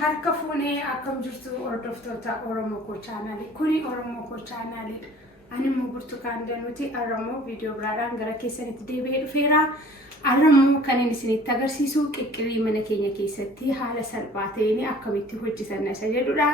harka fuunee akkam jirtu hordoftoota Oromoo Koo chaanaalii. Kuni Oromoo Koo chaanaalii. Ani immoo Burtukaan Danuuti. Oromoo viidiyoo biraadhaan gara keessanitti deebi'ee dhufeera. Oromoo kan inni isinitti agarsiisu qiqqilii mana keenya keessatti haala salphaa ta'een akkamitti hojjetan isa jedhudha.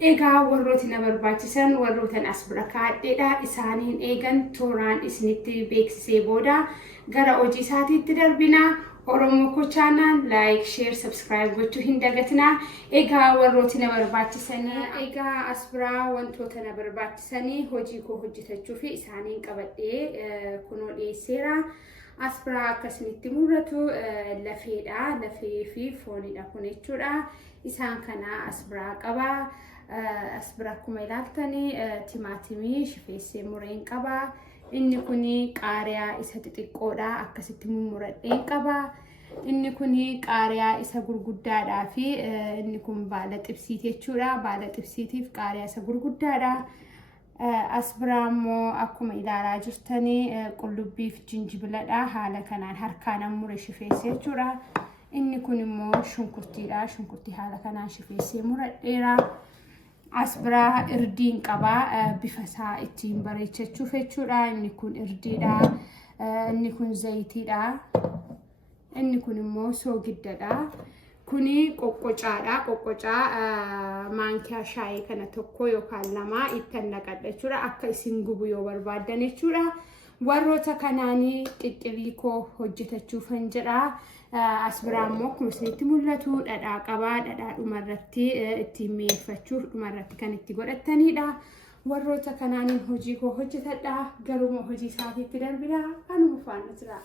Egaa warrooti na barbaachisan warrootan as bira kaa'adheedha. Isaaniin eegan tooraan isinitti beeksisee booda gara hojii isaatiitti darbina. Oromoo Koo channel like share subscribe gochuu hin dagatinaa. Egaa warrooti na barbaachisanii egaa as biraa wantoota na barbaachisanii hojii koo hojjetachuu fi isaaniin qabadhee kunoo dhiyeesseera. As biraa akkasinitti mul'atu lafeedha. Lafee fi foonidha kun jechuudha. Isaan kana as biraa qaba. As biraa akkuma ilaaltanii timaatimii shifeessee mureen qaba. Inni kuni qaariyaa isa xixiqqoodha akkasitti mummuradheen qaba. Inni kuni qaariyaa isa gurguddaadhaa fi inni kun baala xibsiiti jechuudha. Baala xibsiitiif qaariyaa isa gurguddaadha. As biraa immoo akkuma ilaalaa jirtanii qullubbii fi jinjibiladha. Haala kanaan harkaan mure shifeessee jechuudha. Inni kun immoo shunkurtiidha. Shunkurtii haala kanaan shifeessee muradheera. As biraa irdiin qaba. Bifa isaa ittiin bareechachuuf jechuudha. Inni kun irdiidha. Inni kun zayitiidha. Inni kun immoo soogiddadha. Kuni qoqqocaadha. Qoqqocaa maankiyaa shaayii kana tokko yookaan lama ittiin naqadha jechuudha. Akka isin gubu yoo barbaaddan jechuudha. Warroota kanaanii qiqqilii koo hojjetachuufan jedha. As biraa immoo akkuma isinitti mul'atu dhadhaa qaba. Dhadhaa dhumarratti ittiin mi'eeffachuuf dhumarratti kan itti godhatanidha. Warroota kanaaniin hojii koo hojjetadha. Garuma hojii isaatiitti darbina. Kanuma faana jira.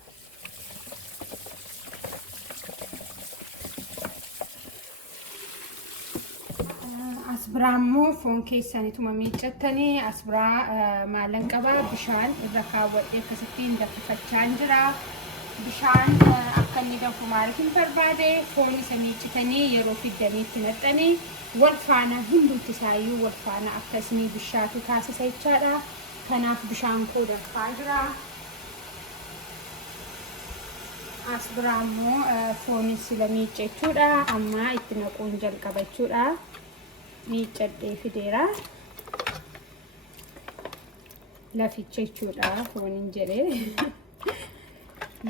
As biraa immoo foon keessanituma miiccatanii as biraa maalan qaba. Bishaan irra kaawwadhee akkasittiin danfifachaa jira. Bishaan akka inni danfu maaliif hin barbaade foon isa miiccitanii yeroo fiddanii itti naqxanii wal faana hundumti isaayyuu wal faana akkasii bishaatu taasisa jechaadha. Kanaaf bishaan koo danfaa jira. As biraa immoo foon sila miicce jechuudha. Amma itti naquun jalqaba jechuudha. Miiccadhee fideera. Laficha jechuudha fooniin jedhee.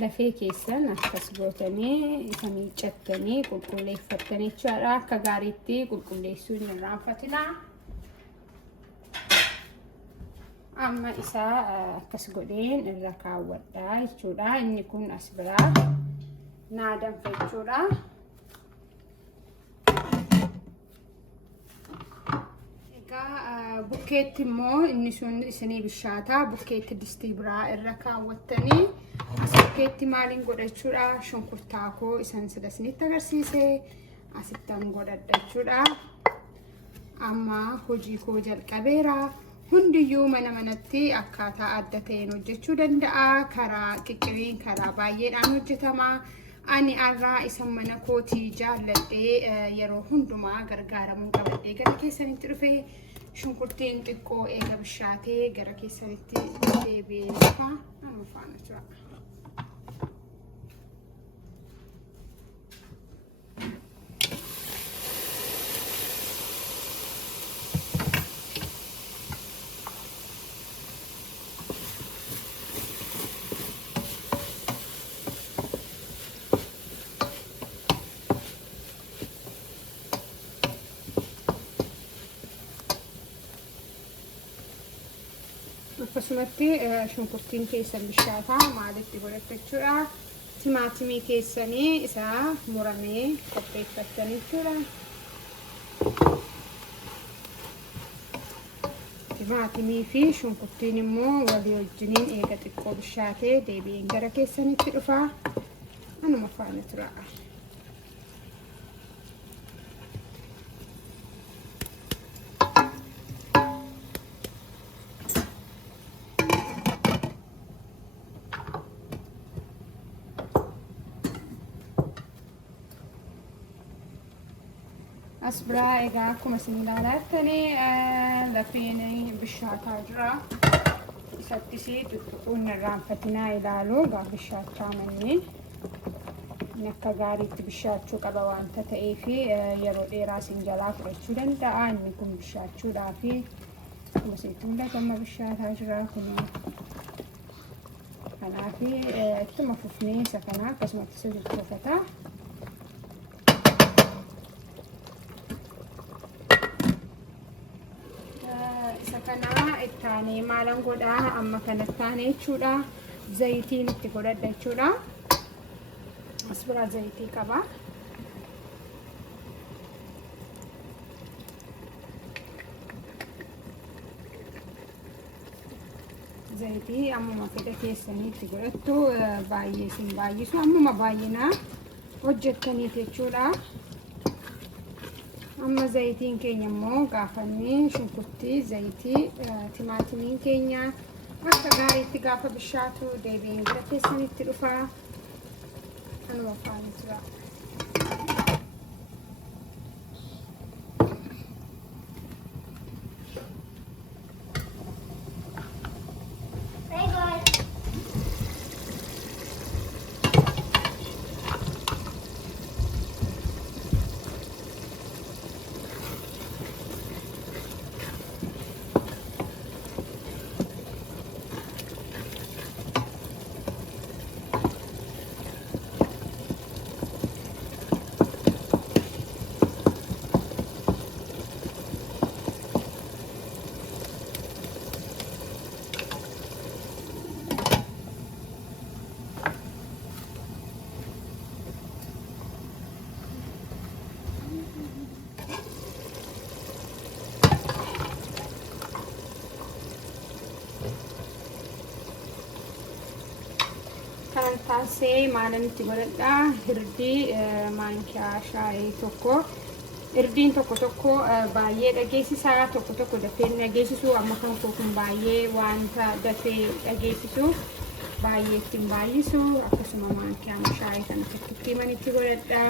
Lafee keessan akkas gootanii isa miiccattanii qulqulleeffattanii jechuudha. Akka gaariitti qulqulleessuu hin irraanfatinaa. Amma isaa akkas godheen irra kaawwadha jechuudha. Inni kun as biraa naa danfa jechuudha. Bukkeetti immoo inni sun isinii bishaataa. Bukkeetti distii biraa irra kaawwattanii as bukkeetti maaliin godhachuudha. Shunkurtaa koo isan sila isinitti agarsiise asittan godhadha jechuudha. Amma hojii koo jalqabeera. Hundiyyuu mana manatti akkaataa adda ta'een hojjechuu danda'a. Karaa qiqqiliin karaa baay'eedhaan hojjetama. Ani arraa isa mana kootii jaalladhee yeroo hundumaa gargaaramuu qabadhee gara keessanitti dhufee shunkurtiin xiqqoo eega bishaatee gara keessanitti deebi'ee dhufa. Amma faana jira. Akkasumatti shunkurtiin keessan bishaataa maalitti godhachuudha. Timaatimii keessanii isa muramee qopheeffattanii jechuudha. timaatimii fi shunkurtiin immoo walii wajjiniin eega xiqqoo bishaatee deebiin gara keessanitti dhufa. Anuma faana tura. Asbiraa egaa akkuma isin ilaalattanii lafeen bishaataa jira. Isattis tuttuquun irraanfatinaa ilaaluu gaafa bishaachaa manneen akka gaariitti bishaachuu qaba waanta ta'eef yeroo dheeraa isin jalaa fudhachuu danda'a. Inni kun bishaachuudhaaf akkuma isinitti mul'atu amma bishaataa jira kun. Kanaaf ittuma fufnee isa kana akkasumatti sirriitti uffata. Isa kana ittaanee maalan godhaa amma kana ittaanee jechuudha. Zayitiin itti godhadha jechuudha. Asbiraa zayitii qaba. Zayitii ammuma fedha keessanii itti godhattu baay'ee isin baay'isu ammuma baay'inaa hojjettaniif jechuudha. Amma zayitiin keenya immoo gaafannee shunkurtii zayitii timaatimiin keenya akka gaariitti gaafa bishaatu deebiin gara keessanitti dhufa. Anuma faana tura. Kan taasise maalan itti godhadha hirdii maankiyaa shaayii tokko. Hirdiin tokko baay'ee dhageessisaa tokko dafee dhageessisu amma kan kun baay'ee wanta dafee dhageessisu baay'ee ittiin baay'isu akkasuma maankiyaa shaayii kana tokkotti manitti godhadha.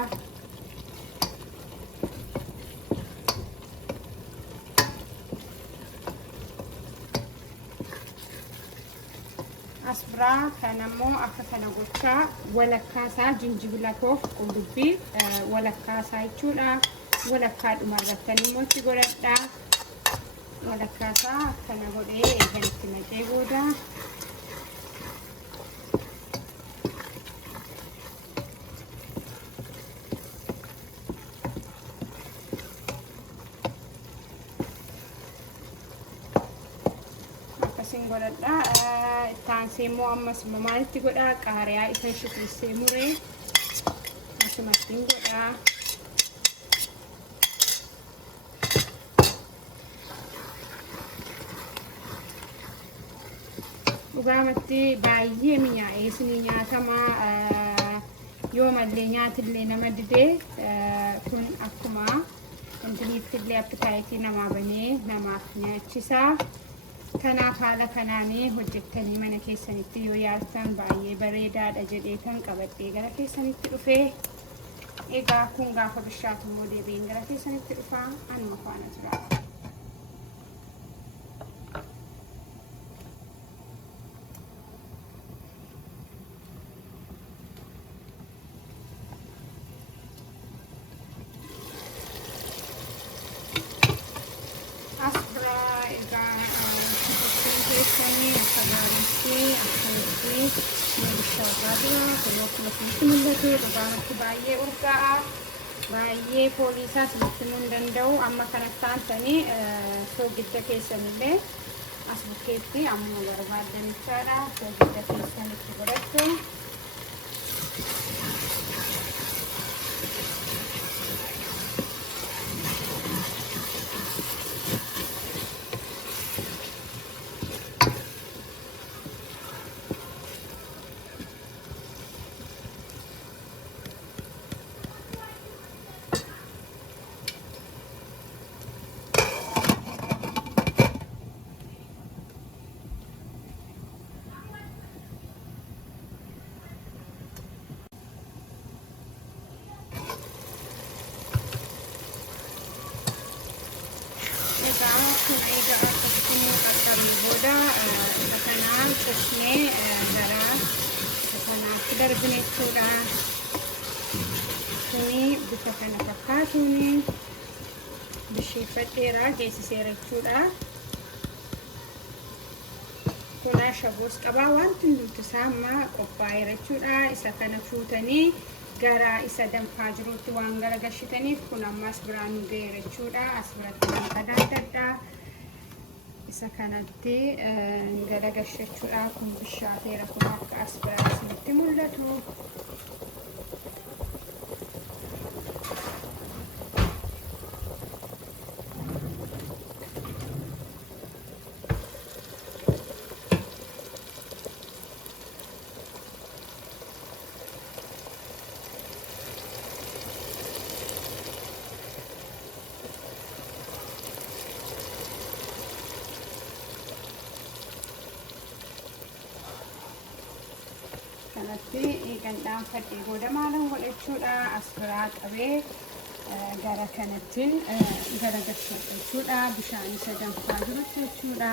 Asbiraa kanammoo akka kana gochaa walakkaasaa jinjibila koof qullubbii walakkaasaa jechuudha. Walakkaa dhumarrattan immoo itti godhadha. Walakkaasaa akkana godhee eegan itti naqee booda akkasin godhadha. Taansee immoo ammas maalitti godhaa qaariyaa isa shukriisee muree asumatti godhaa. Dhugaamatti baay'ee mi'aawee isinii nyaatama. Yoo mallee nyaatillee nama didee kun akkuma intiniittillee appitaayitii namaa banee namaaf nyaachisa. Kanaaf haala kanaanii hojjettanii mana keessanitti yoo yaaltan baay'ee bareedaadha jedhee kan qabadhee gara keessanitti dhufee. Egaa kun gaafa bishaatu immoo deebiin gara keessanitti dhufa. Anuma faana tura. Baay'ee urgaa'a baay'ee poolisaa sitti mun danda'u amma kanatti taantanii soogidda keessanillee as bukkeetti amma barbaadan jechaadha. Soogidda keessanitti godhattu. qopheessisnee gara kanaatti darbine jechuudha. Kuni bifa kana fakkaatuun bisheeffadheera geessiseera jechuudha. Kun shaboos qabaa wanti hundumti isaa amma qophaa'eera jechuudha. Isa kana fuutanii gara isa danfaa jirutti waan gara gashitaniif kun ammas biraan nu ga'eera jechuudha. As biratti waan qadaadadha. Isa kanatti gara gashachuudha. Kun bishaateera kun akka as biratti isinitti mul'atu. Kanatti eegandaan fadhii booda maalan godhachuudha. As biraa qabee gara kanatti gara gashachuudha. Bishaan isa danfaa jirutti jechuudha.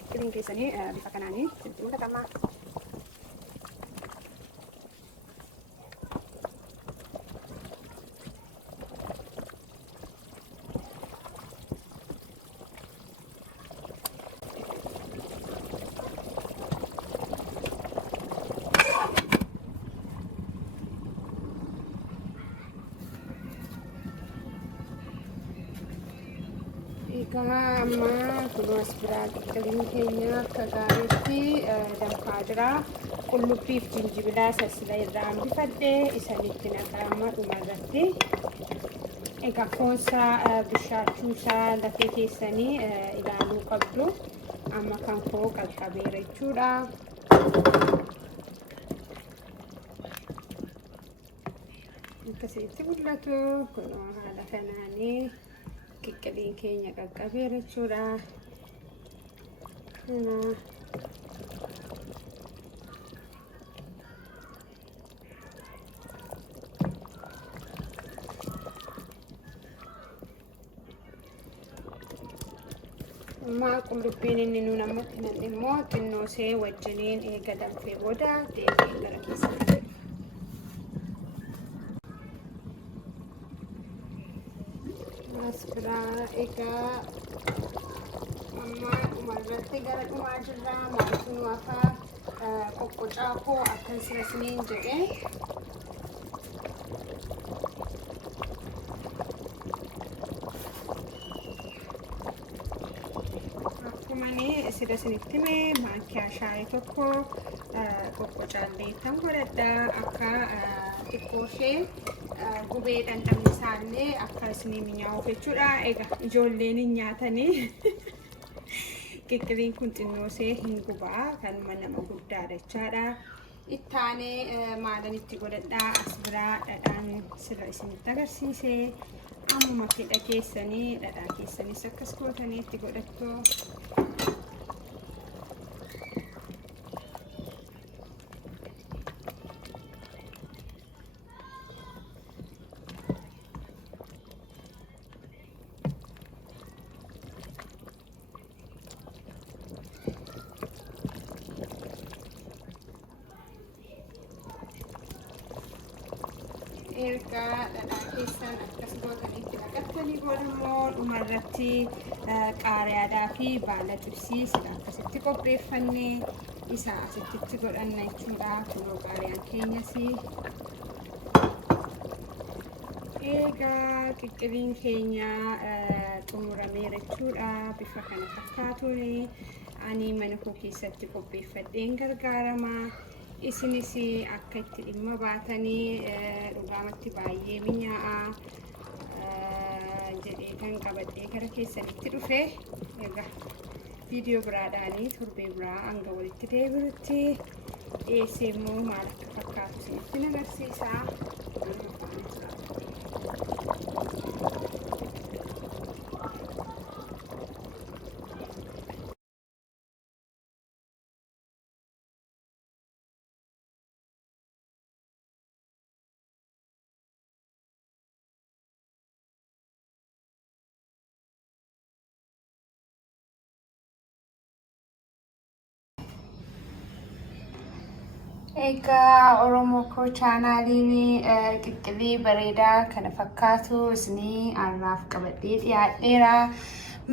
Qiqqiliin keessanii bifa kanaanii itti mul'atama. Egaa amma kun as biraa qiqqiliin keenya akka gaariitti danfaa jira. Qullubbii fi jinjibilaa sasila irraa hambifadhee isanitti naqaa amma dhumarratti. Egaa foonsaa bishaachuusaa lafee keessanii ilaaluu qabdu. Amma kan koo qaqqabeera jechuudha. Akkasitti mul'atu kun haala kanaanii. Qiqqiliin keenya qaqqabeera jechuudha. Amma qullubbiin inni nuun ammatti nan immoo xinnoosee wajjiniin eega danfee booda deebiin gara keessatti. As biraa egaa amma dhumarratti gara dhumaa jirra. Maaltu nu hafa qoqqocaa koo akkan sirasniin jedhee akkumani sirasnitti himee maankiyaa shaayii tokko qoqqocaallee tan godhadha akka xiqqooshee gubee dhandhamni isaallee akka isinii mi'aawu jechuudha. Egaa ijoolleen hin nyaatanii qiqqiliin kun xinnoosee hin gubaa kanuma nama guddaadha jechaadha. Ittaanee maalan itti godhadhaa as biraa dhadhaan sirra isinitti agarsiisee ammuma fedha keessanii dhadhaa keessanis akkas gootanii itti godhattu. Erga dhadhaa keessan akkas gootanitti naqattanii booda immoo dhumarratti qaariyaadhaa fi baala xibsii sila akkasitti qopheeffannee isa asitti godhanna jechuudha. Kunoo qaariyaan keenyas egaa qiqqiliin keenya xumurameera jechuudha. Bifa kana fakkaatuun ani mana koo keessatti qopheeffadheen gargaarama. Isinis akka itti dhimma baatanii dhugaamatti baay'ee mi'aawaa jedhee kan qabadhee gara keessanitti dhufe. Egaa viidiyoo biraadhaanii torbee biraa hanga walitti deebi'utti dhiyeessee immoo maal akka fakkaatu isinitti agarsiisa. Egaa Oromoo koo chaanaaliin qiqqilii bareedaa kana fakkaatu isinii arraaf qabadhee dhiyaadheera.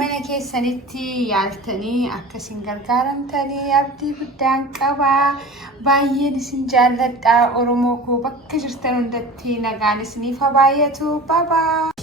Mana keessanitti yaaltanii akkasiin gargaaramtanii abdii guddaan qaba. Baay'een isin jaalladha. Oromoo koo bakka jirtan hundatti nagaan isiniif haa baay'atu. Bye bye.